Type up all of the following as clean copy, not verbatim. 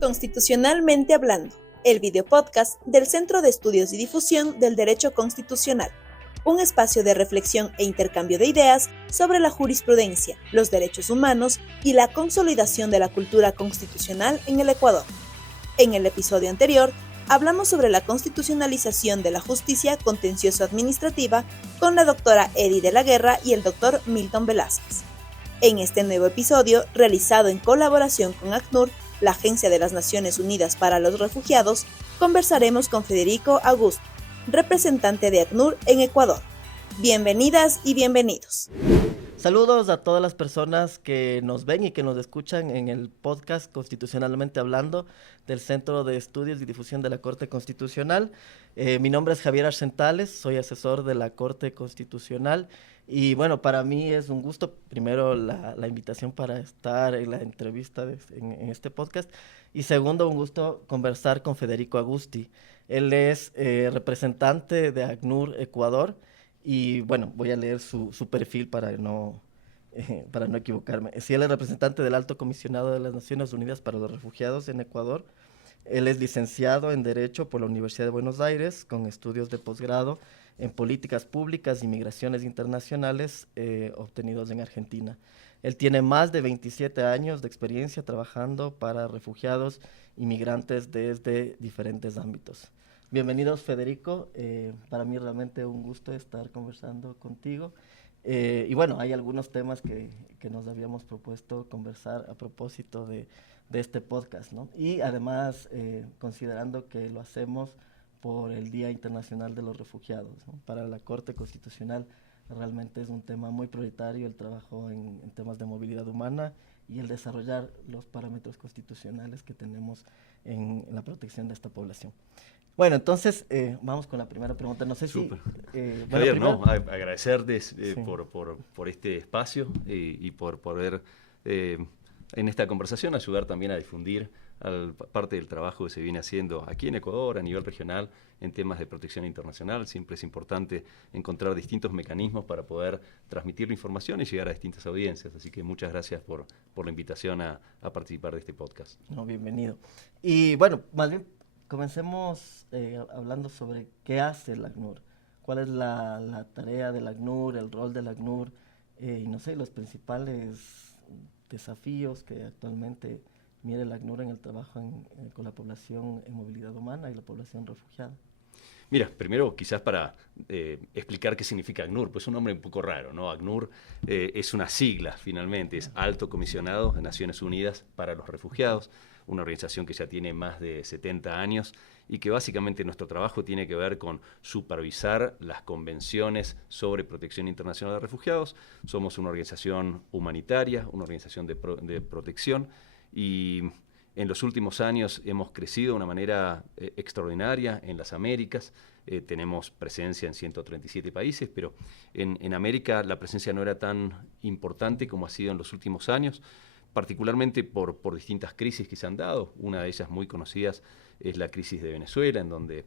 Constitucionalmente Hablando, el videopodcast del Centro de Estudios y Difusión del Derecho Constitucional, un espacio de reflexión e intercambio de ideas sobre la jurisprudencia, los derechos humanos y la consolidación de la cultura constitucional en el Ecuador. En el episodio anterior, hablamos sobre la constitucionalización de la justicia contencioso-administrativa con la doctora Eddy de la Guerra y el doctor Milton Velázquez. En este nuevo episodio, realizado en colaboración con ACNUR, la Agencia de las Naciones Unidas para los Refugiados, conversaremos con Federico Augusti, representante de ACNUR en Ecuador. Bienvenidas y bienvenidos. Saludos a todas las personas que nos ven y que nos escuchan en el podcast Constitucionalmente Hablando del Centro de Estudios y Difusión de la Corte Constitucional. Mi nombre es Javier Arcentales, soy asesor de la Corte Constitucional y bueno, para mí es un gusto, primero la invitación para estar en la entrevista en este podcast y segundo, un gusto conversar con Federico Augusti. Él es representante de ACNUR Ecuador. Y bueno, voy a leer su perfil para no equivocarme. Si él es representante del Alto Comisionado de las Naciones Unidas para los Refugiados en Ecuador. Él es licenciado en Derecho por la Universidad de Buenos Aires, con estudios de posgrado en Políticas Públicas y Migraciones Internacionales obtenidos en Argentina. Él tiene más de 27 años de experiencia trabajando para refugiados y migrantes desde diferentes ámbitos. Bienvenidos, Federico. Para mí realmente un gusto estar conversando contigo. Y bueno, hay algunos temas que nos habíamos propuesto conversar a propósito de este podcast, ¿no? Y además, considerando que lo hacemos por el Día Internacional de los Refugiados, ¿no? Para la Corte Constitucional realmente es un tema muy prioritario el trabajo en temas de movilidad humana y el desarrollar los parámetros constitucionales que tenemos en la protección de esta población. Bueno, entonces vamos con la primera pregunta. No sé Súper. si... Javier, primero, agradecerles sí. por este espacio y por poder en esta conversación ayudar también a difundir parte del trabajo que se viene haciendo aquí en Ecuador a nivel regional en temas de protección internacional. Siempre es importante encontrar distintos mecanismos para poder transmitir la información y llegar a distintas audiencias. Así que muchas gracias por la invitación a participar de este podcast. No, bienvenido. Y bueno, más bien comencemos hablando sobre qué hace el ACNUR, cuál es la tarea del ACNUR, el rol del ACNUR, y no sé, los principales desafíos que actualmente mira el ACNUR en el trabajo con la población en movilidad humana y la población refugiada. Mira, primero quizás para explicar qué significa ACNUR, pues es un nombre un poco raro, ¿no? ACNUR es una sigla, finalmente, es Alto Comisionado de Naciones Unidas para los Refugiados, una organización que ya tiene más de 70 años y que básicamente nuestro trabajo tiene que ver con supervisar las convenciones sobre protección internacional de refugiados. Somos una organización humanitaria, una organización de protección y en los últimos años hemos crecido de una manera extraordinaria en las Américas. Tenemos presencia en 137 países, pero en América la presencia no era tan importante como ha sido en los últimos años, particularmente por distintas crisis que se han dado. Una de ellas muy conocidas es la crisis de Venezuela, en donde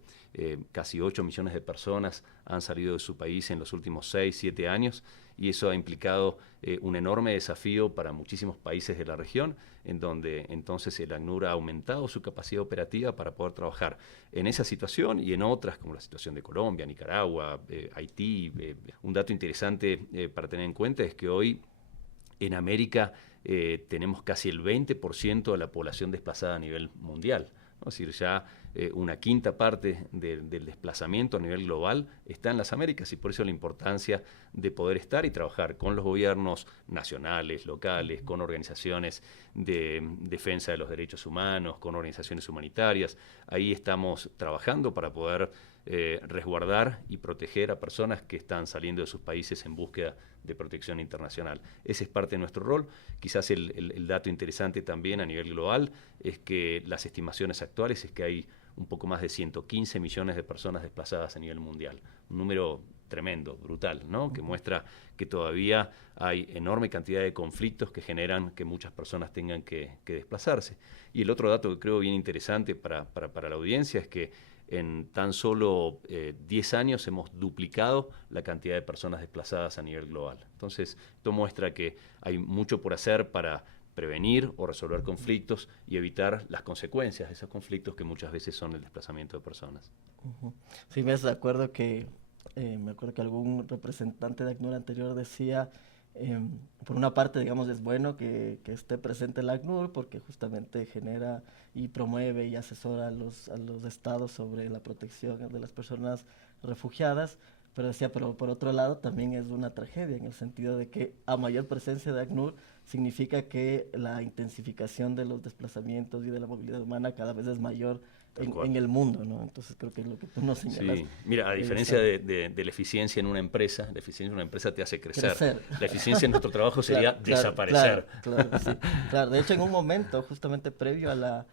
casi 8 millones de personas han salido de su país en los últimos 6, 7 años, y eso ha implicado un enorme desafío para muchísimos países de la región, en donde entonces el ACNUR ha aumentado su capacidad operativa para poder trabajar en esa situación y en otras, como la situación de Colombia, Nicaragua, Haití. Un dato interesante para tener en cuenta es que hoy en América tenemos casi el 20% de la población desplazada a nivel mundial, ¿no? Es decir, ya una quinta parte del desplazamiento a nivel global está en las Américas y por eso la importancia de poder estar y trabajar con los gobiernos nacionales, locales, con organizaciones de defensa de los derechos humanos, con organizaciones humanitarias. Ahí estamos trabajando para poder resguardar y proteger a personas que están saliendo de sus países en búsqueda de protección internacional. Ese es parte de nuestro rol. Quizás el dato interesante también a nivel global es que las estimaciones actuales es que hay un poco más de 115 millones de personas desplazadas a nivel mundial. Un número tremendo, brutal, ¿no? Que muestra que todavía hay enorme cantidad de conflictos que generan que muchas personas tengan que desplazarse. Y el otro dato que creo bien interesante para la audiencia es que en tan solo 10 años hemos duplicado la cantidad de personas desplazadas a nivel global. Entonces, esto muestra que hay mucho por hacer para prevenir o resolver conflictos y evitar las consecuencias de esos conflictos que muchas veces son el desplazamiento de personas. Sí, me acuerdo que algún representante de ACNUR anterior decía, por una parte, digamos, es bueno que esté presente el ACNUR porque justamente genera y promueve y asesora a los estados sobre la protección de las personas refugiadas, pero decía, pero por otro lado también es una tragedia en el sentido de que a mayor presencia de ACNUR significa que la intensificación de los desplazamientos y de la movilidad humana cada vez es mayor en el mundo, ¿no? Entonces creo que es lo que tú nos señalas. Sí, mira, a diferencia de la eficiencia en una empresa, la eficiencia en una empresa te hace crecer. La eficiencia en nuestro trabajo sería desaparecer. Claro que sí. Claro, de hecho, en un momento, justamente previo al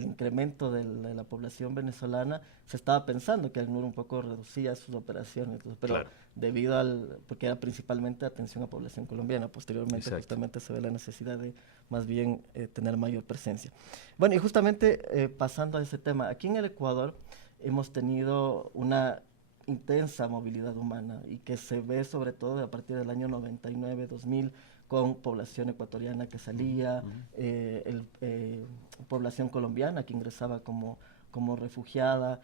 incremento de la población venezolana, se estaba pensando que ACNUR un poco reducía sus operaciones, pero debido porque era principalmente atención a población colombiana, posteriormente justamente se ve la necesidad de más bien tener mayor presencia. Bueno, y justamente pasando a ese tema, aquí en el Ecuador hemos tenido una intensa movilidad humana y que se ve sobre todo a partir del año 99, 2000, con población ecuatoriana que salía, población colombiana que ingresaba como refugiada,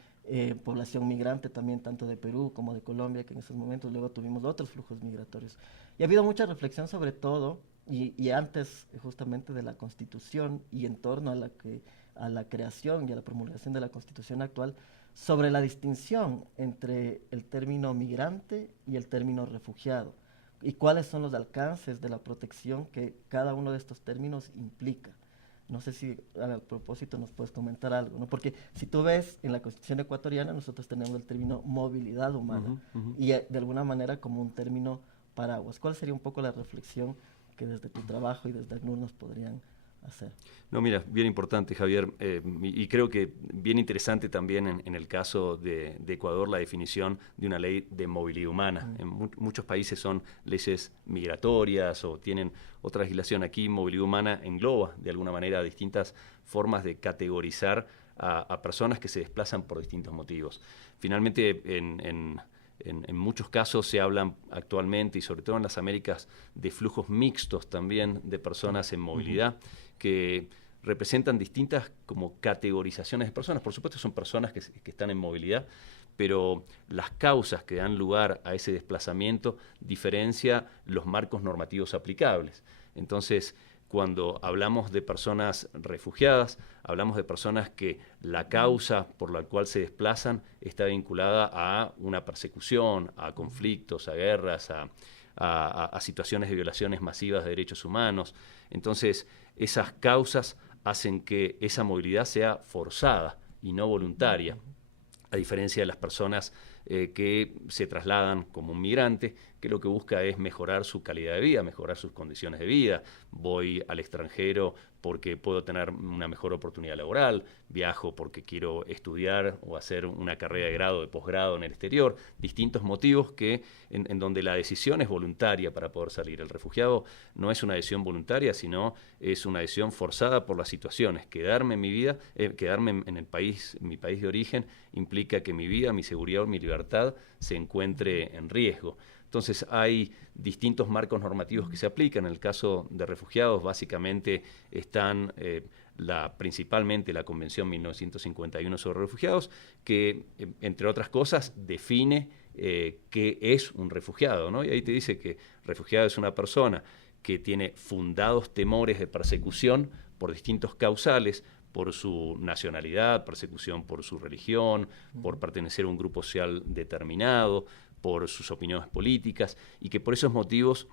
población migrante también tanto de Perú como de Colombia, que en esos momentos luego tuvimos otros flujos migratorios. Y ha habido mucha reflexión sobre todo, y antes justamente de la Constitución y en torno a la creación y a la promulgación de la Constitución actual, sobre la distinción entre el término migrante y el término refugiado, y cuáles son los alcances de la protección que cada uno de estos términos implica. No sé si a propósito nos puedes comentar algo, ¿no? Porque si tú ves en la Constitución ecuatoriana, nosotros tenemos el término movilidad humana y de alguna manera como un término paraguas. ¿Cuál sería un poco la reflexión que desde tu trabajo y desde ACNUR nos podrían hacer? No, mira, bien importante, Javier, y creo que bien interesante también en el caso de Ecuador la definición de una ley de movilidad humana. En muchos países son leyes migratorias o tienen otra legislación. Aquí movilidad humana engloba de alguna manera distintas formas de categorizar a personas que se desplazan por distintos motivos. Finalmente, en muchos casos se hablan actualmente, y sobre todo en las Américas, de flujos mixtos también de personas en movilidad, que representan distintas como categorizaciones de personas. Por supuesto son personas que están en movilidad, pero las causas que dan lugar a ese desplazamiento diferencia los marcos normativos aplicables. Entonces, cuando hablamos de personas refugiadas, hablamos de personas que la causa por la cual se desplazan está vinculada a una persecución, a conflictos, a guerras, a situaciones de violaciones masivas de derechos humanos. Entonces, esas causas hacen que esa movilidad sea forzada y no voluntaria, a diferencia de las personas que se trasladan como un migrante, que lo que busca es mejorar su calidad de vida, mejorar sus condiciones de vida. Voy al extranjero porque puedo tener una mejor oportunidad laboral, viajo porque quiero estudiar o hacer una carrera de grado, de posgrado en el exterior, distintos motivos que en donde la decisión es voluntaria para poder salir. El refugiado no es una decisión voluntaria, sino es una decisión forzada por las situaciones. Quedarme en mi vida, quedarme en mi país de origen, implica que mi vida, mi seguridad o mi libertad se encuentre en riesgo. Entonces hay distintos marcos normativos que se aplican. En el caso de refugiados, básicamente están principalmente la Convención 1951 sobre refugiados, que, entre otras cosas, define qué es un refugiado, ¿no? Y ahí te dice que refugiado es una persona que tiene fundados temores de persecución por distintos causales, por su nacionalidad, persecución por su religión, por pertenecer a un grupo social determinado, por sus opiniones políticas, y que por esos motivos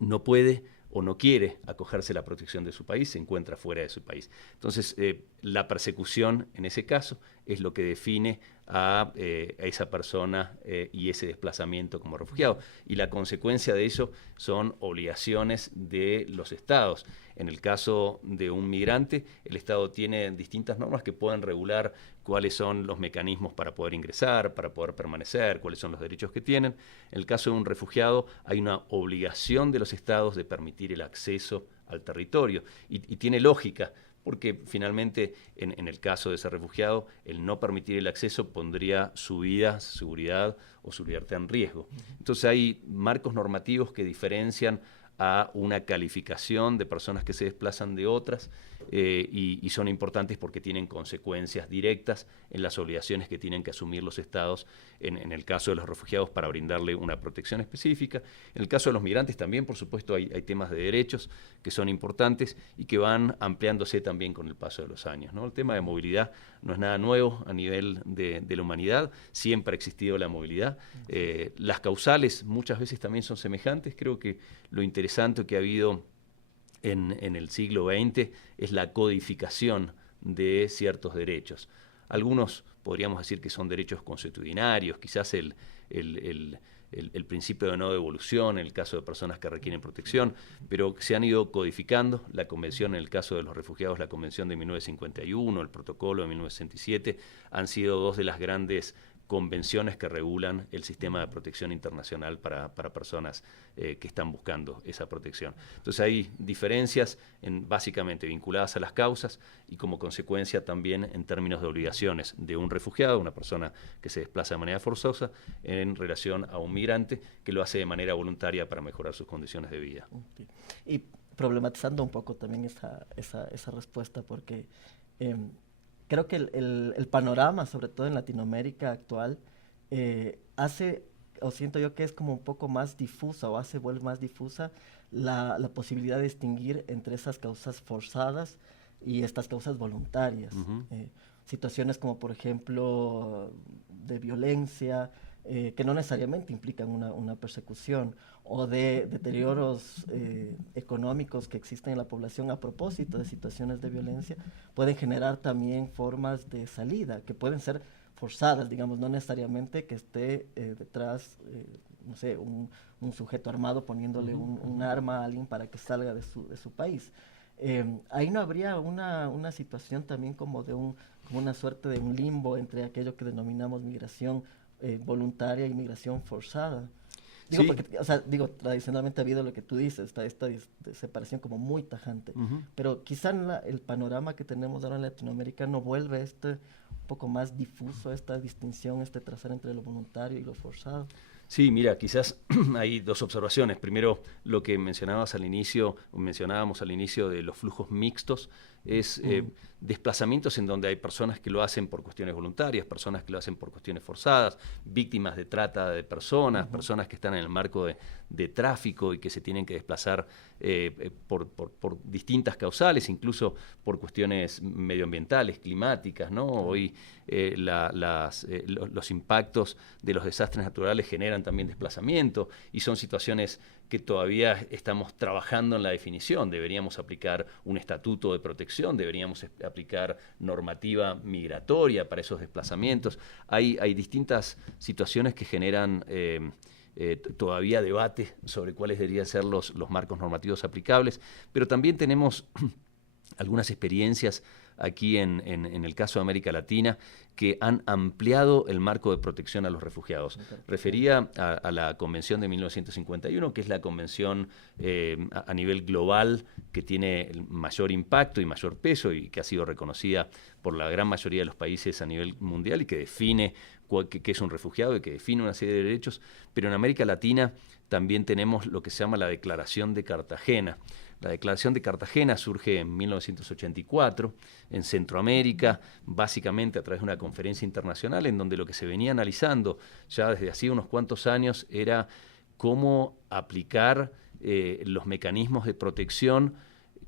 no puede o no quiere acogerse a la protección de su país, se encuentra fuera de su país. Entonces, la persecución en ese caso es lo que define a esa persona y ese desplazamiento como refugiado. Y la consecuencia de eso son obligaciones de los estados. En el caso de un migrante, el Estado tiene distintas normas que pueden regular cuáles son los mecanismos para poder ingresar, para poder permanecer, cuáles son los derechos que tienen. En el caso de un refugiado, hay una obligación de los estados de permitir el acceso al territorio. Y tiene lógica, porque finalmente en el caso de ese refugiado, el no permitir el acceso pondría su vida, su seguridad o su libertad en riesgo. Entonces hay marcos normativos que diferencian a una calificación de personas que se desplazan de otras y son importantes porque tienen consecuencias directas en las obligaciones que tienen que asumir los estados en el caso de los refugiados para brindarle una protección específica. En el caso de los migrantes también, por supuesto, hay temas de derechos que son importantes y que van ampliándose también con el paso de los años, ¿no? El tema de movilidad no es nada nuevo a nivel de la humanidad, siempre ha existido la movilidad. Las causales muchas veces también son semejantes. Creo que lo interesante que ha habido en el siglo XX es la codificación de ciertos derechos. Algunos podríamos decir que son derechos consuetudinarios, quizás el principio de no devolución en el caso de personas que requieren protección, pero se han ido codificando. La convención, en el caso de los refugiados, la convención de 1951, el protocolo de 1967, han sido dos de las grandes convenciones que regulan el sistema de protección internacional para personas que están buscando esa protección. Entonces hay diferencias básicamente vinculadas a las causas y como consecuencia también en términos de obligaciones de un refugiado, una persona que se desplaza de manera forzosa, en relación a un migrante que lo hace de manera voluntaria para mejorar sus condiciones de vida. Okay. Y problematizando un poco también esa respuesta, porque creo que el panorama, sobre todo en Latinoamérica actual, siento yo que es como un poco más difusa vuelve más difusa la posibilidad de distinguir entre esas causas forzadas y estas causas voluntarias. Situaciones como, por ejemplo, de violencia, que no necesariamente implican una persecución, o de deterioros económicos que existen en la población a propósito de situaciones de violencia, pueden generar también formas de salida que pueden ser forzadas, digamos, no necesariamente que esté detrás, no sé, un sujeto armado poniéndole un arma a alguien para que salga de su país. Ahí no habría una situación también como una suerte de un limbo entre aquello que denominamos migración voluntaria y migración forzada. Digo, sí. Porque, tradicionalmente ha habido lo que tú dices, esta separación como muy tajante, pero quizá el panorama que tenemos ahora en Latinoamérica no vuelve un poco más difuso, esta distinción, trazar entre lo voluntario y lo forzado. Sí, mira, quizás hay dos observaciones. Primero, lo que mencionábamos al inicio de los flujos mixtos, es desplazamientos en donde hay personas que lo hacen por cuestiones voluntarias, personas que lo hacen por cuestiones forzadas, víctimas de trata de personas, personas que están en el marco de tráfico y que se tienen que desplazar por distintas causales, incluso por cuestiones medioambientales, climáticas, ¿no? Hoy los impactos de los desastres naturales generan también desplazamiento y son situaciones que todavía estamos trabajando en la definición. Deberíamos aplicar un estatuto de protección, deberíamos aplicar normativa migratoria para esos desplazamientos. Hay distintas situaciones que generan todavía debate sobre cuáles deberían ser los marcos normativos aplicables, pero también tenemos algunas experiencias aquí en el caso de América Latina que han ampliado el marco de protección a los refugiados. Refería a la Convención de 1951, que es la convención a nivel global que tiene el mayor impacto y mayor peso y que ha sido reconocida por la gran mayoría de los países a nivel mundial y que define qué es un refugiado y que define una serie de derechos, pero en América Latina también tenemos lo que se llama la Declaración de Cartagena. La Declaración de Cartagena surge en 1984 en Centroamérica, básicamente a través de una conferencia internacional en donde lo que se venía analizando ya desde hacía unos cuantos años era cómo aplicar los mecanismos de protección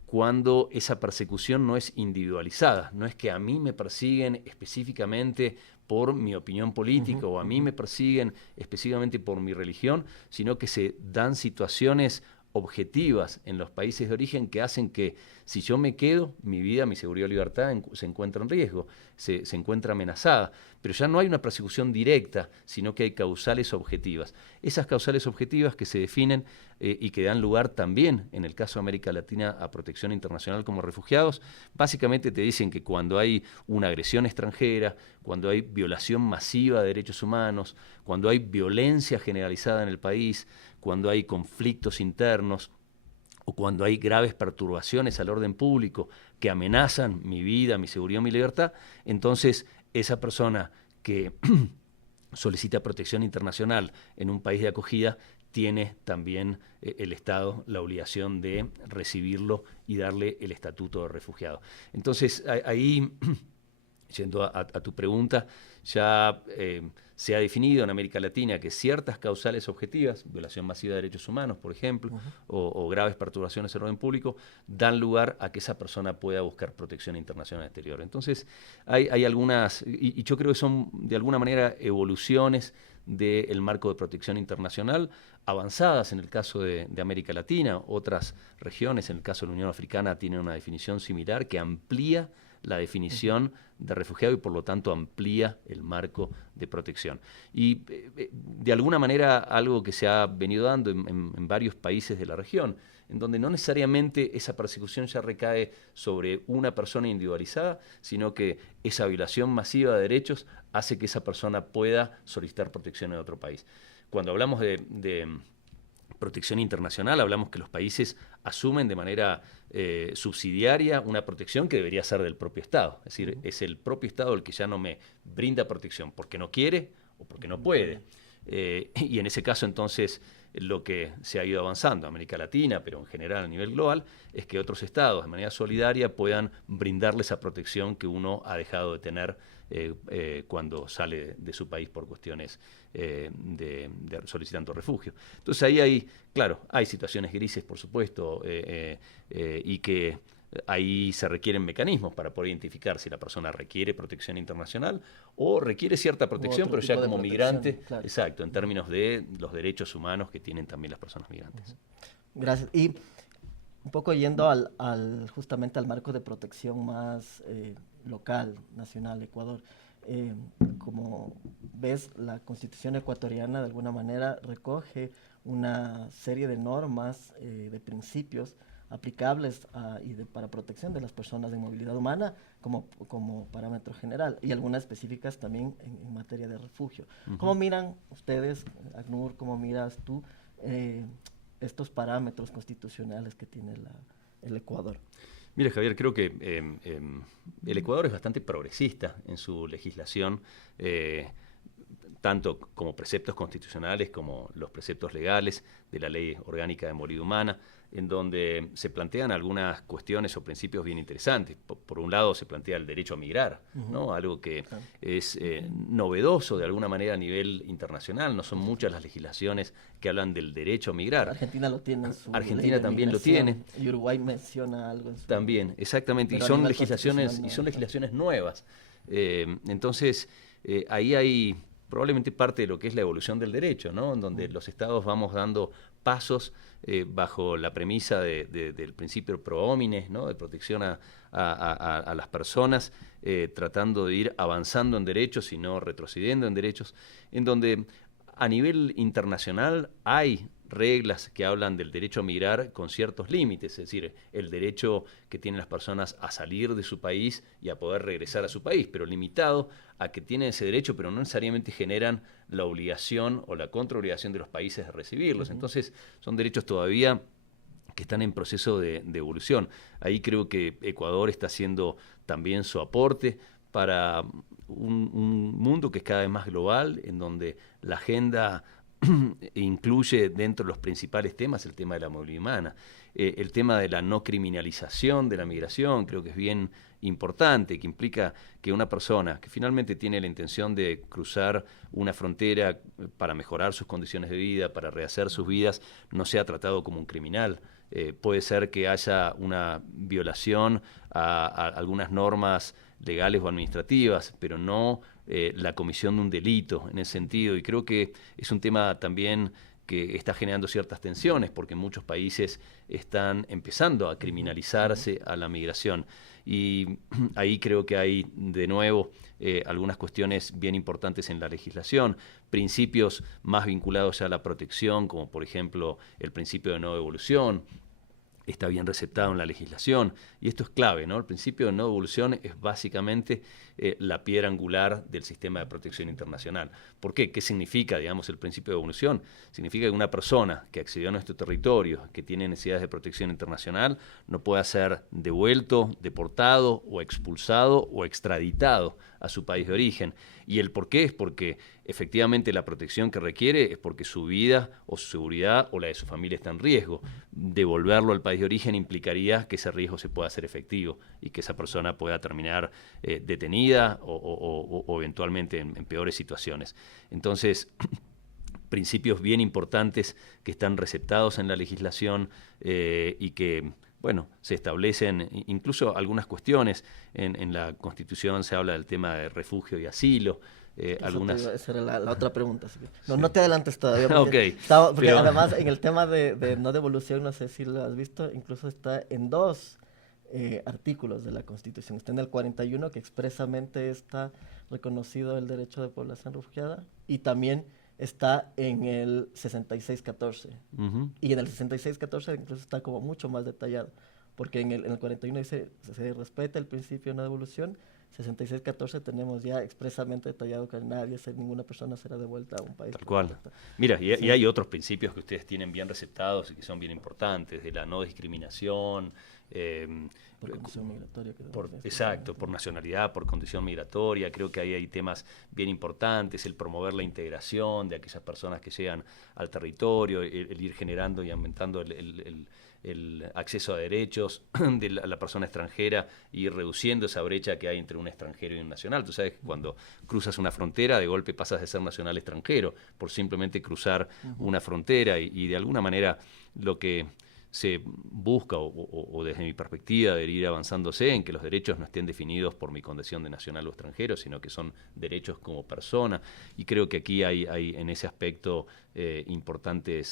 cuando esa persecución no es individualizada, no es que a mí me persiguen específicamente por mi opinión política o a mí me persiguen específicamente por mi religión, sino que se dan situaciones objetivas en los países de origen que hacen que si yo me quedo, mi vida, mi seguridad y libertad se encuentra en riesgo, se encuentra amenazada. Pero ya no hay una persecución directa, sino que hay causales objetivas. Esas causales objetivas que se definen y que dan lugar también, en el caso de América Latina, a protección internacional como refugiados, básicamente te dicen que cuando hay una agresión extranjera, cuando hay violación masiva de derechos humanos, cuando hay violencia generalizada en el país, cuando hay conflictos internos o cuando hay graves perturbaciones al orden público que amenazan mi vida, mi seguridad, mi libertad, entonces esa persona que solicita protección internacional en un país de acogida tiene también el Estado la obligación de recibirlo y darle el estatuto de refugiado. Entonces, ahí, yendo a tu pregunta, ya se ha definido en América Latina que ciertas causales objetivas, violación masiva de derechos humanos, por ejemplo, o graves perturbaciones del orden público, dan lugar a que esa persona pueda buscar protección internacional exterior. Entonces, hay algunas, y yo creo que son de alguna manera evoluciones del marco de protección internacional, avanzadas en el caso de América Latina. Otras regiones, en el caso de la Unión Africana, tienen una definición similar que amplía la definición de refugiado y por lo tanto amplía el marco de protección. Y de alguna manera algo que se ha venido dando en varios países de la región, en donde no necesariamente esa persecución ya recae sobre una persona individualizada, sino que esa violación masiva de derechos hace que esa persona pueda solicitar protección en otro país. Cuando hablamos de protección internacional, hablamos que los países asumen de manera subsidiaria una protección que debería ser del propio Estado. Es decir, es el propio Estado el que ya no me brinda protección porque no quiere o porque no puede. Y en ese caso, entonces, lo que se ha ido avanzando en América Latina, pero en general a nivel global, es que otros estados de manera solidaria puedan brindarle esa protección que uno ha dejado de tener cuando sale de su país por cuestiones de solicitando refugio. Entonces ahí hay situaciones grises, por supuesto, y que ahí se requieren mecanismos para poder identificar si la persona requiere protección internacional o requiere cierta protección, pero ya como migrante, claro. Exacto, en términos de los derechos humanos que tienen también las personas migrantes. Gracias. Y un poco yendo justamente al marco de protección más local, nacional, Ecuador. Como ves, la Constitución ecuatoriana de alguna manera recoge una serie de normas, de principios aplicables para protección de las personas de movilidad humana como parámetro general y algunas específicas también en materia de refugio. ¿Cómo miran ustedes, ACNUR, cómo miras tú estos parámetros constitucionales que tiene el Ecuador? Mira, Javier, creo que el Ecuador es bastante progresista en su legislación, tanto como preceptos constitucionales como los preceptos legales de la Ley Orgánica de Movilidad Humana, en donde se plantean algunas cuestiones o principios bien interesantes. Por un lado, se plantea el derecho a migrar, ¿no? Algo que es novedoso de alguna manera a nivel internacional. No son muchas las legislaciones que hablan del derecho a migrar. Argentina lo tiene en su Argentina también lo tiene. Y Uruguay menciona algo en su... También, exactamente. Y son legislaciones nuevas. Entonces, ahí hay probablemente parte de lo que es la evolución del derecho, ¿no? En donde los estados vamos dando pasos bajo la premisa del principio pro homines, ¿no? De protección a las personas, tratando de ir avanzando en derechos y no retrocediendo en derechos, en donde a nivel internacional hay reglas que hablan del derecho a migrar con ciertos límites, es decir, el derecho que tienen las personas a salir de su país y a poder regresar a su país, pero limitado a que tienen ese derecho, pero no necesariamente generan la obligación o la contraobligación de los países de recibirlos. Entonces, son derechos todavía que están en proceso de evolución. Ahí creo que Ecuador está haciendo también su aporte para un mundo que es cada vez más global, en donde la agenda incluye dentro de los principales temas el tema de la movilidad humana, el tema de la no criminalización de la migración, creo que es bien importante, que implica que una persona que finalmente tiene la intención de cruzar una frontera para mejorar sus condiciones de vida, para rehacer sus vidas, no sea tratado como un criminal. Puede ser que haya una violación a algunas normas legales o administrativas, pero no la comisión de un delito en ese sentido. Y creo que es un tema también que está generando ciertas tensiones, porque muchos países están empezando a criminalizarse a la migración. Y ahí creo que hay, de nuevo, algunas cuestiones bien importantes en la legislación, principios más vinculados a la protección, como por ejemplo el principio de no devolución, está bien receptado en la legislación, y esto es clave, ¿no? El principio de no devolución es básicamente la piedra angular del sistema de protección internacional. ¿Por qué? ¿Qué significa, digamos, el principio de devolución? Significa que una persona que accedió a nuestro territorio, que tiene necesidades de protección internacional, no pueda ser devuelto, deportado o expulsado o extraditado a su país de origen. ¿Y el por qué? Es porque efectivamente la protección que requiere es porque su vida o su seguridad o la de su familia está en riesgo. Devolverlo al país de origen implicaría que ese riesgo se pueda hacer efectivo y que esa persona pueda terminar detenida o eventualmente en peores situaciones. Entonces, principios bien importantes que están receptados en la legislación y que, bueno, se establecen incluso algunas cuestiones. En la Constitución se habla del tema de refugio y asilo. Esa era la otra pregunta. Así que, Sí. no te adelantes todavía. Porque, porque además en el tema de no devolución, no sé si lo has visto, incluso está en 2 artículos de la Constitución. Está en el 41, que expresamente está reconocido el derecho de población refugiada, y también está en el 6614. Y en el 6614 incluso está como mucho más detallado, porque en el 41 dice, se respeta el principio de no devolución. 6614 tenemos ya expresamente detallado que ninguna persona será devuelta a un país. Tal cual. Mira, y hay otros principios que ustedes tienen bien receptados y que son bien importantes, de la no discriminación. Por condición migratoria. Exacto, por nacionalidad, por condición migratoria. Creo que ahí hay temas bien importantes, el promover la integración de aquellas personas que llegan al territorio, el ir generando y aumentando el acceso a derechos de la persona extranjera y reduciendo esa brecha que hay entre un extranjero y un nacional. Tú sabes que cuando cruzas una frontera, de golpe pasas de ser nacional a extranjero por simplemente cruzar una frontera y de alguna manera lo que se busca, o desde mi perspectiva, de ir avanzándose en que los derechos no estén definidos por mi condición de nacional o extranjero, sino que son derechos como persona. Y creo que aquí hay en ese aspecto importante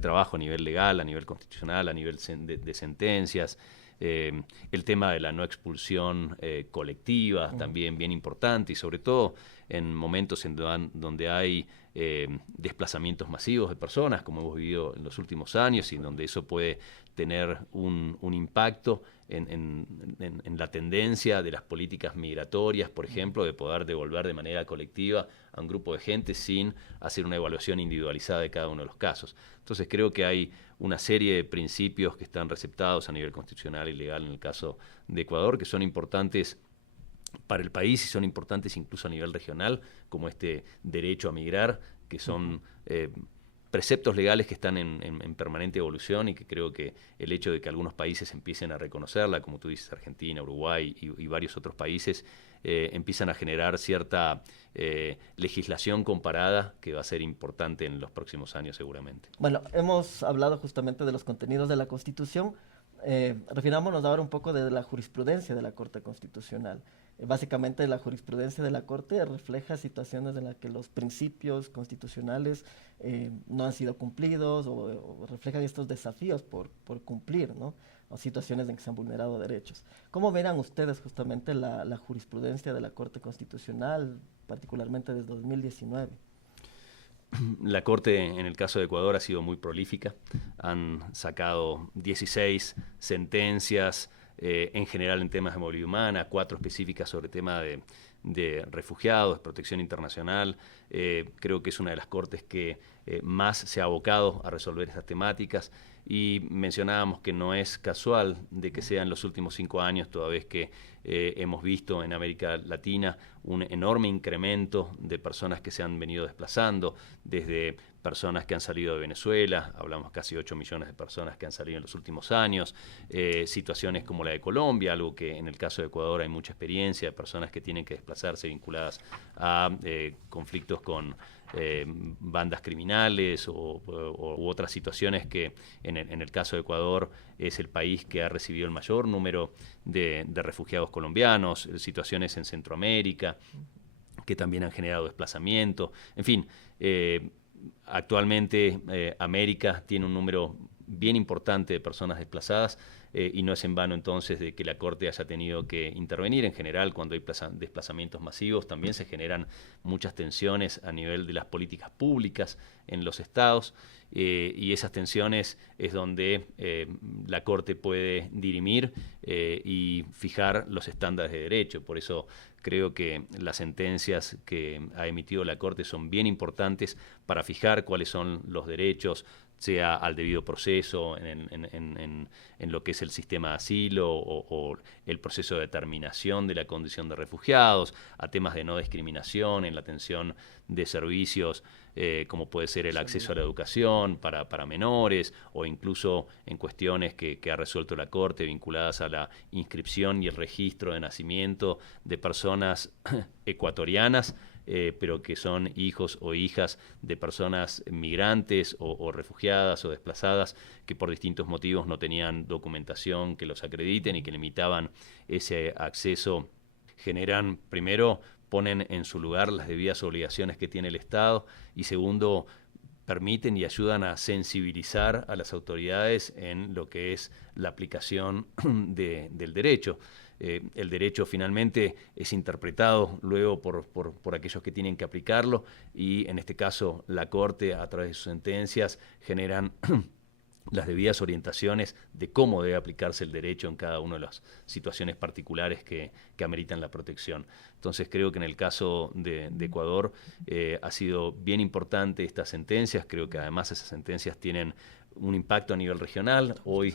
trabajo a nivel legal, a nivel constitucional, a nivel de sentencias. El tema de la no expulsión colectiva, también bien importante, y sobre todo en momentos donde hay desplazamientos masivos de personas, como hemos vivido en los últimos años, y donde eso puede tener un impacto en la tendencia de las políticas migratorias, por ejemplo, de poder devolver de manera colectiva a un grupo de gente sin hacer una evaluación individualizada de cada uno de los casos. Entonces creo que hay una serie de principios que están receptados a nivel constitucional y legal en el caso de Ecuador, que son importantes para el país y son importantes incluso a nivel regional, como este derecho a migrar, que son preceptos legales que están en permanente evolución, y que creo que el hecho de que algunos países empiecen a reconocerla, como tú dices, Argentina, Uruguay y varios otros países, empiezan a generar cierta legislación comparada que va a ser importante en los próximos años seguramente. Bueno, hemos hablado justamente de los contenidos de la Constitución. Refinámonos ahora un poco de la jurisprudencia de la Corte Constitucional. Básicamente la jurisprudencia de la Corte refleja situaciones en las que los principios constitucionales no han sido cumplidos, o reflejan estos desafíos por cumplir, ¿no? O situaciones en que se han vulnerado derechos. ¿Cómo verán ustedes justamente la jurisprudencia de la Corte Constitucional, particularmente desde 2019? La Corte, en el caso de Ecuador, ha sido muy prolífica. Han sacado 16 sentencias, en general en temas de movilidad humana, 4 específicas sobre tema de refugiados, protección internacional. Creo que es una de las cortes que más se ha abocado a resolver estas temáticas, y mencionábamos que no es casual de que sea en los últimos 5 años, toda vez que hemos visto en América Latina un enorme incremento de personas que se han venido desplazando, desde personas que han salido de Venezuela, hablamos casi 8 millones de personas que han salido en los últimos años, situaciones como la de Colombia, algo que en el caso de Ecuador hay mucha experiencia, de personas que tienen que desplazarse vinculadas a conflictos con bandas criminales u otras situaciones que en el caso de Ecuador es el país que ha recibido el mayor número de refugiados colombianos, situaciones en Centroamérica que también han generado desplazamiento. En fin, actualmente América tiene un número bien importante de personas desplazadas, y no es en vano entonces de que la Corte haya tenido que intervenir. En general, cuando hay desplazamientos masivos, también se generan muchas tensiones a nivel de las políticas públicas en los estados, y esas tensiones es donde la Corte puede dirimir y fijar los estándares de derecho. Por eso creo que las sentencias que ha emitido la Corte son bien importantes para fijar cuáles son los derechos, sea al debido proceso en lo que es el sistema de asilo o el proceso de determinación de la condición de refugiados, a temas de no discriminación en la atención de servicios como puede ser el acceso a la educación para menores, o incluso en cuestiones que ha resuelto la Corte vinculadas a la inscripción y el registro de nacimiento de personas ecuatorianas, pero que son hijos o hijas de personas migrantes o refugiadas o desplazadas que por distintos motivos no tenían documentación que los acrediten y que limitaban ese acceso. Generan, primero, ponen en su lugar las debidas obligaciones que tiene el Estado, y segundo, permiten y ayudan a sensibilizar a las autoridades en lo que es la aplicación del derecho. El derecho finalmente es interpretado luego por aquellos que tienen que aplicarlo, y en este caso la Corte, a través de sus sentencias, generan las debidas orientaciones de cómo debe aplicarse el derecho en cada una de las situaciones particulares que ameritan la protección. Entonces creo que en el caso de Ecuador ha sido bien importante estas sentencias. Creo que además esas sentencias tienen un impacto a nivel regional. Hoy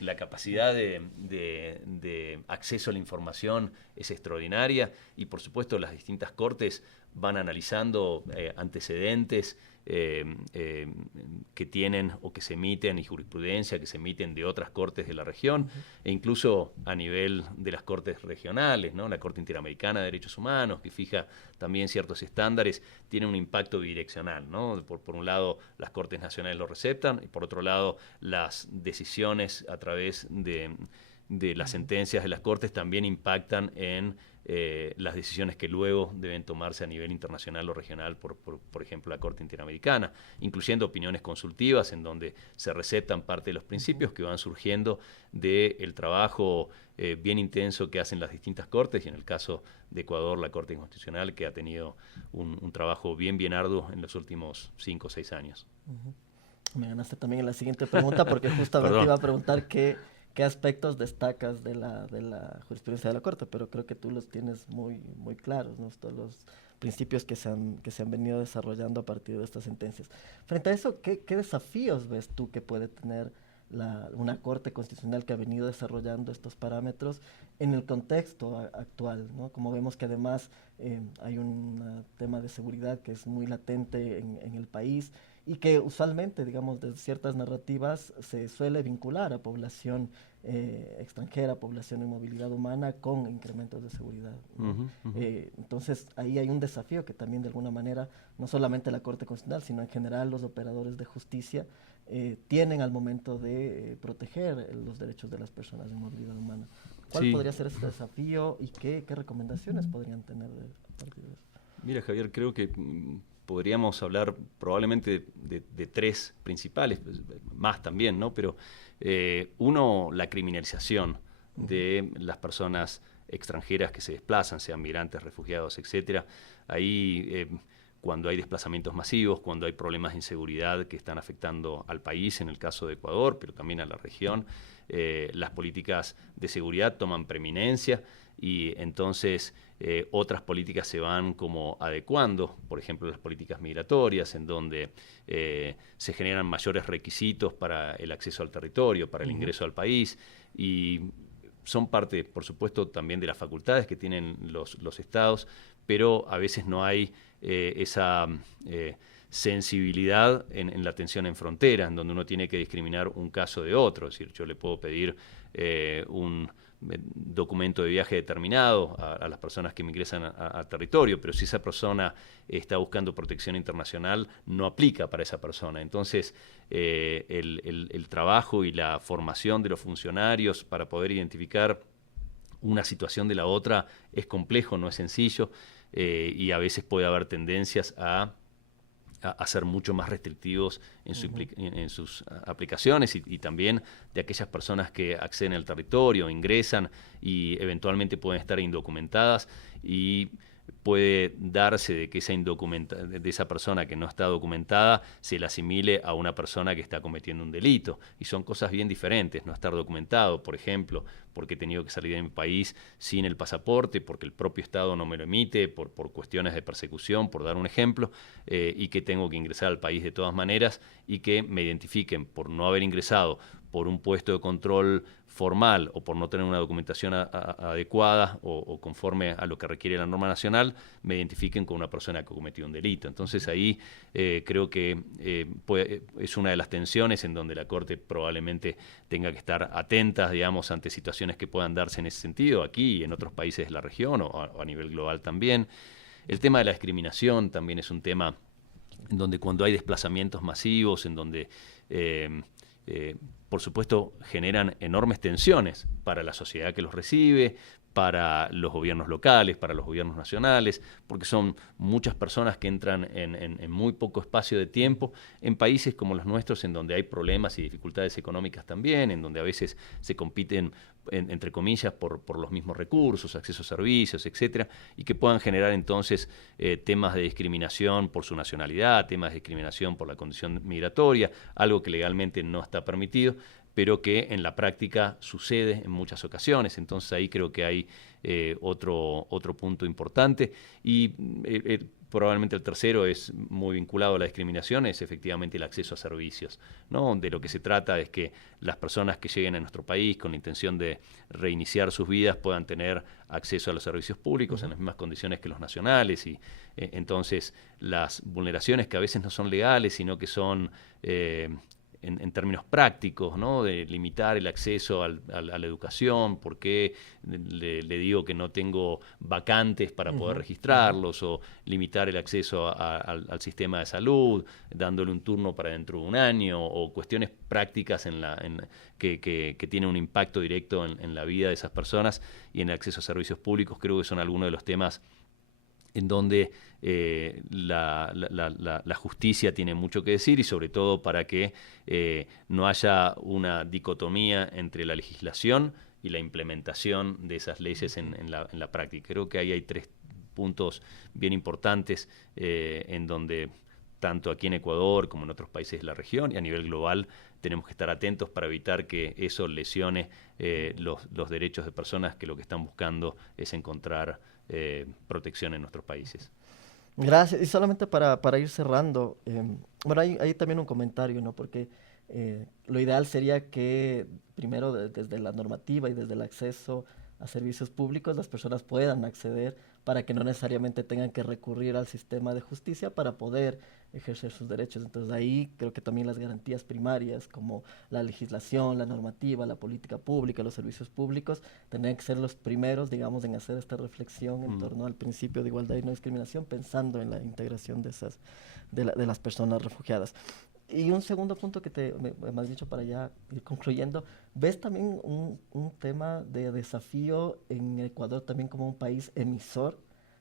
la capacidad de acceso a la información es extraordinaria, y por supuesto las distintas cortes van analizando antecedentes que tienen o que se emiten, y jurisprudencia que se emiten de otras cortes de la región, e incluso a nivel de las cortes regionales, ¿no? La Corte Interamericana de Derechos Humanos, que fija también ciertos estándares, tiene un impacto bidireccional, ¿no? Por un lado, las cortes nacionales lo receptan, y por otro lado, las decisiones a través de las sentencias de las cortes también impactan en las decisiones que luego deben tomarse a nivel internacional o regional por ejemplo, la Corte Interamericana, incluyendo opiniones consultivas en donde se receptan parte de los principios que van surgiendo del trabajo bien intenso que hacen las distintas cortes, y en el caso de Ecuador, la Corte Constitucional, que ha tenido un trabajo bien arduo en los últimos 5 o 6 años. Me ganaste también en la siguiente pregunta, porque justamente iba a preguntar qué aspectos destacas de la jurisprudencia de la Corte, pero creo que tú los tienes muy claros, ¿no? Todos los principios que se han venido desarrollando a partir de estas sentencias. Frente a eso, ¿qué desafíos ves tú que puede tener una Corte Constitucional que ha venido desarrollando estos parámetros en el contexto actual, ¿no? Como vemos que además hay un tema de seguridad que es muy latente en el país, y que usualmente, digamos, de ciertas narrativas se suele vincular a población extranjera, población en movilidad humana, con incrementos de seguridad, ¿no? Entonces, ahí hay un desafío que también, de alguna manera, no solamente la Corte Constitucional, sino en general los operadores de justicia tienen al momento de proteger los derechos de las personas en movilidad humana. ¿Cuál podría ser ese desafío y qué recomendaciones podrían tener a partir de eso? Mira, Javier, creo que podríamos hablar probablemente de 3 principales, más también, ¿no? Pero uno, la criminalización de las personas extranjeras que se desplazan, sean migrantes, refugiados, etcétera. Ahí, cuando hay desplazamientos masivos, cuando hay problemas de inseguridad que están afectando al país, en el caso de Ecuador, pero también a la región, las políticas de seguridad toman preeminencia, y entonces otras políticas se van como adecuando, por ejemplo las políticas migratorias, en donde se generan mayores requisitos para el acceso al territorio, para el ingreso al país, y son parte, por supuesto, también de las facultades que tienen los estados, pero a veces no hay esa sensibilidad en la atención en frontera, en donde uno tiene que discriminar un caso de otro. Es decir, yo le puedo pedir un documento de viaje determinado a las personas que me ingresan a territorio, pero si esa persona está buscando protección internacional, no aplica para esa persona. Entonces, el trabajo y la formación de los funcionarios para poder identificar una situación de la otra es complejo, no es sencillo, y a veces puede haber tendencias a ser mucho más restrictivos en sus aplicaciones, y también de aquellas personas que acceden al territorio, ingresan y eventualmente pueden estar indocumentadas, y puede darse de que de esa persona que no está documentada se la asimile a una persona que está cometiendo un delito. Y son cosas bien diferentes. No estar documentado, por ejemplo, porque he tenido que salir de mi país sin el pasaporte, porque el propio Estado no me lo emite, por cuestiones de persecución, por dar un ejemplo, y que tengo que ingresar al país de todas maneras, y que me identifiquen por no haber ingresado por un puesto de control formal o por no tener una documentación adecuada o conforme a lo que requiere la norma nacional, me identifiquen con una persona que cometió un delito. Entonces ahí creo que es una de las tensiones en donde la Corte probablemente tenga que estar atenta, digamos, ante situaciones que puedan darse en ese sentido, aquí y en otros países de la región o a nivel global también. El tema de la discriminación también es un tema en donde cuando hay desplazamientos masivos, en donde por supuesto generan enormes tensiones para la sociedad que los recibe, para los gobiernos locales, para los gobiernos nacionales, porque son muchas personas que entran en muy poco espacio de tiempo, en países como los nuestros, en donde hay problemas y dificultades económicas también, en donde a veces se compiten, entre comillas, por los mismos recursos, acceso a servicios, etcétera, y que puedan generar entonces temas de discriminación por su nacionalidad, temas de discriminación por la condición migratoria, algo que legalmente no está permitido, pero que en la práctica sucede en muchas ocasiones. Entonces ahí creo que hay otro punto importante. Y probablemente el tercero es muy vinculado a la discriminación, es efectivamente el acceso a servicios, ¿no? De lo que se trata es que las personas que lleguen a nuestro país con la intención de reiniciar sus vidas puedan tener acceso a los servicios públicos en las mismas condiciones que los nacionales. Y entonces las vulneraciones que a veces no son legales, sino que son en términos prácticos, ¿no? De limitar el acceso a la educación, porque le digo que no tengo vacantes para poder registrarlos, o limitar el acceso al sistema de salud, dándole un turno para dentro de un año, o cuestiones prácticas que tienen un impacto directo en la vida de esas personas y en el acceso a servicios públicos. Creo que son algunos de los temas en donde la justicia tiene mucho que decir, y sobre todo para que no haya una dicotomía entre la legislación y la implementación de esas leyes en la práctica. Creo que ahí hay 3 puntos bien importantes en donde tanto aquí en Ecuador como en otros países de la región y a nivel global tenemos que estar atentos para evitar que eso lesione los derechos de personas que lo que están buscando es encontrar protección en nuestros países. Gracias. Y solamente para ir cerrando, bueno, hay también un comentario, ¿no? Porque lo ideal sería que primero desde la normativa y desde el acceso a servicios públicos las personas puedan acceder para que no necesariamente tengan que recurrir al sistema de justicia para poder ejercer sus derechos. Entonces ahí creo que también las garantías primarias como la legislación, la normativa, la política pública, los servicios públicos, tendrían que ser los primeros, digamos, en hacer esta reflexión en torno al principio de igualdad y no discriminación, pensando en la integración de las personas refugiadas. Y un segundo punto que me has dicho para ya ir concluyendo, ¿ves también un tema de desafío en Ecuador también como un país emisor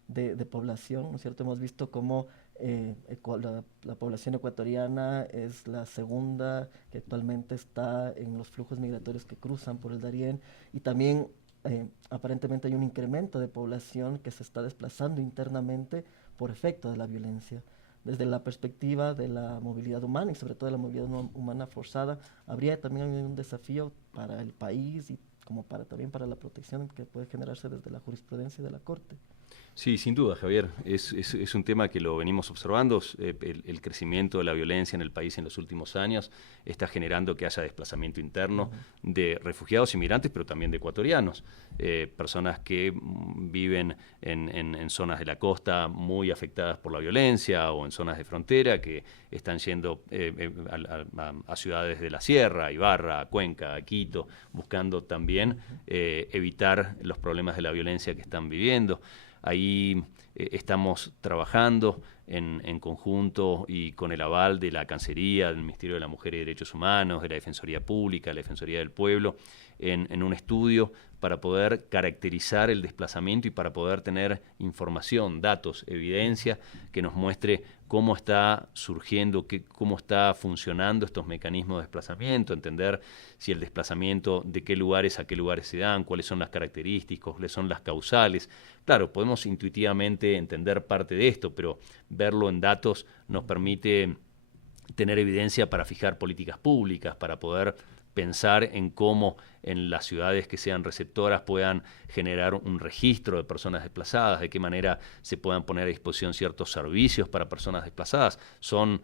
de población, ¿no es cierto? Hemos visto cómo la población ecuatoriana es la segunda que actualmente está en los flujos migratorios que cruzan por el Darién, y también aparentemente hay un incremento de población que se está desplazando internamente por efecto de la violencia. Desde la perspectiva de la movilidad humana y sobre todo de la movilidad humana forzada, habría también un desafío para el país y como también para la protección que puede generarse desde la jurisprudencia de la Corte. Sí, sin duda, Javier. Es un tema que lo venimos observando. El crecimiento de la violencia en el país en los últimos años está generando que haya desplazamiento interno de refugiados y migrantes, pero también de ecuatorianos. Personas que viven en zonas de la costa muy afectadas por la violencia, o en zonas de frontera que están yendo a ciudades de la sierra, a Ibarra, a Cuenca, a Quito, buscando también evitar los problemas de la violencia que están viviendo. Ahí estamos trabajando en conjunto y con el aval de la Cancillería, del Ministerio de la Mujer y Derechos Humanos, de la Defensoría Pública, de la Defensoría del Pueblo, en un estudio para poder caracterizar el desplazamiento y para poder tener información, datos, evidencia que nos muestre cómo está surgiendo, cómo está funcionando estos mecanismos de desplazamiento, entender si el desplazamiento, de qué lugares a qué lugares se dan, cuáles son las características, cuáles son las causales. Claro, podemos intuitivamente entender parte de esto, pero verlo en datos nos permite tener evidencia para fijar políticas públicas, para poder pensar en cómo en las ciudades que sean receptoras puedan generar un registro de personas desplazadas, de qué manera se puedan poner a disposición ciertos servicios para personas desplazadas. Son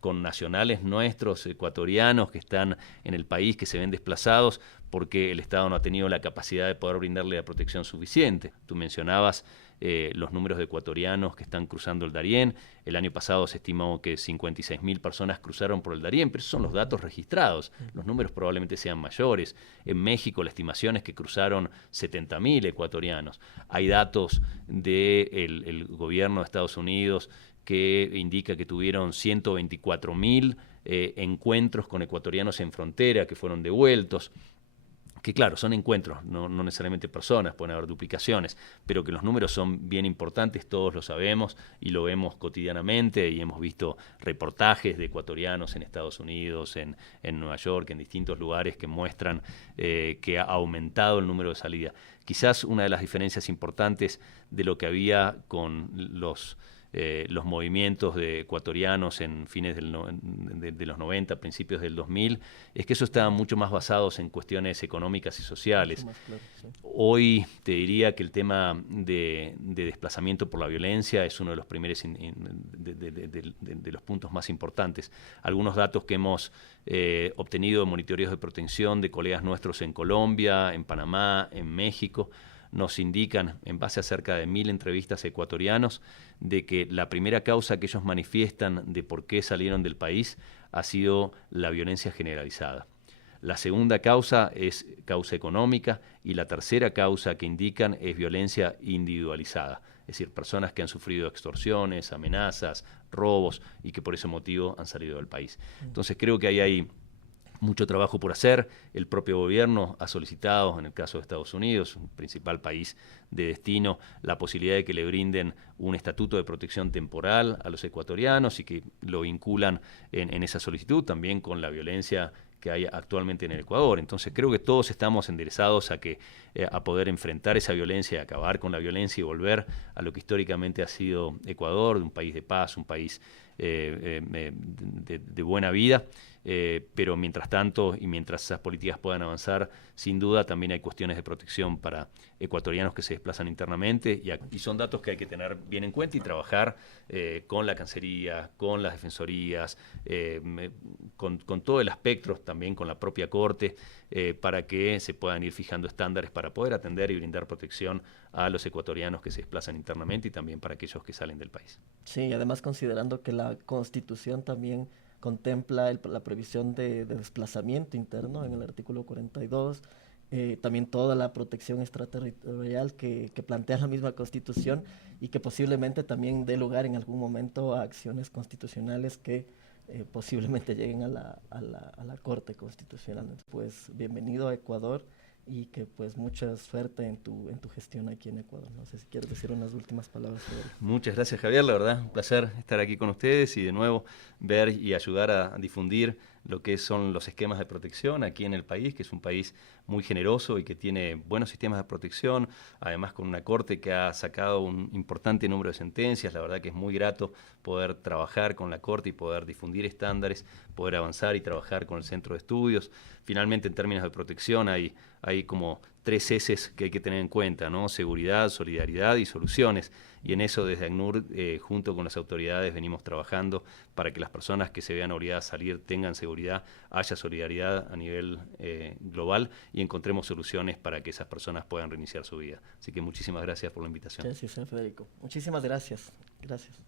con nacionales nuestros, ecuatorianos, que están en el país, que se ven desplazados porque el Estado no ha tenido la capacidad de poder brindarle la protección suficiente. Tú mencionabas los números de ecuatorianos que están cruzando el Darién. El año pasado se estimó que 56.000 personas cruzaron por el Darién, pero esos son los datos registrados. Los números probablemente sean mayores. En México la estimación es que cruzaron 70.000 ecuatorianos. Hay datos del gobierno de Estados Unidos que indica que tuvieron 124.000 encuentros con ecuatorianos en frontera que fueron devueltos. Que claro, son encuentros, no necesariamente personas, pueden haber duplicaciones, pero que los números son bien importantes, todos lo sabemos y lo vemos cotidianamente, y hemos visto reportajes de ecuatorianos en Estados Unidos, en Nueva York, en distintos lugares que muestran que ha aumentado el número de salidas. Quizás una de las diferencias importantes de lo que había con los movimientos de ecuatorianos en fines de los 90, principios del 2000, es que eso estaban mucho más basados en cuestiones económicas y sociales. Claro, sí. Hoy te diría que el tema de desplazamiento por la violencia es uno de los primeros de los puntos más importantes. Algunos datos que hemos obtenido de monitoreos de protección de colegas nuestros en Colombia, en Panamá, en México, nos indican, en base a cerca de 1.000 entrevistas a ecuatorianos, de que la primera causa que ellos manifiestan de por qué salieron del país ha sido la violencia generalizada. La segunda causa es causa económica y la tercera causa que indican es violencia individualizada, es decir, personas que han sufrido extorsiones, amenazas, robos y que por ese motivo han salido del país. Entonces creo que ahí hay mucho trabajo por hacer. El propio gobierno ha solicitado, en el caso de Estados Unidos, un principal país de destino, la posibilidad de que le brinden un estatuto de protección temporal a los ecuatorianos y que lo vinculan en esa solicitud también con la violencia que hay actualmente en el Ecuador. Entonces creo que todos estamos enderezados a poder enfrentar esa violencia, acabar con la violencia y volver a lo que históricamente ha sido Ecuador, un país de paz, un país de buena vida. Pero mientras tanto y mientras esas políticas puedan avanzar, sin duda también hay cuestiones de protección para ecuatorianos que se desplazan internamente y son datos que hay que tener bien en cuenta y trabajar con la Cancillería, con las defensorías, con todo el espectro, también con la propia Corte, para que se puedan ir fijando estándares para poder atender y brindar protección a los ecuatorianos que se desplazan internamente y también para aquellos que salen del país. Sí, además considerando que la Constitución también contempla la previsión de desplazamiento interno en el artículo 42, también toda la protección extraterritorial que plantea la misma Constitución y que posiblemente también dé lugar en algún momento a acciones constitucionales que posiblemente lleguen a la Corte Constitucional. Pues bienvenido a Ecuador y que pues mucha suerte en tu gestión aquí en Ecuador. No sé si quieres decir unas últimas palabras sobre eso. Muchas gracias, Javier, la verdad, un placer estar aquí con ustedes y de nuevo ver y ayudar a difundir lo que son los esquemas de protección aquí en el país, que es un país muy generoso y que tiene buenos sistemas de protección, además con una Corte que ha sacado un importante número de sentencias. La verdad que es muy grato poder trabajar con la Corte y poder difundir estándares, poder avanzar y trabajar con el Centro de Estudios. Finalmente, en términos de protección, hay como 3 S's que hay que tener en cuenta, ¿no? Seguridad, solidaridad y soluciones. Y en eso desde ACNUR, junto con las autoridades, venimos trabajando para que las personas que se vean obligadas a salir tengan seguridad, haya solidaridad a nivel global y encontremos soluciones para que esas personas puedan reiniciar su vida. Así que muchísimas gracias por la invitación. Sí, Federico. Muchísimas gracias. Gracias.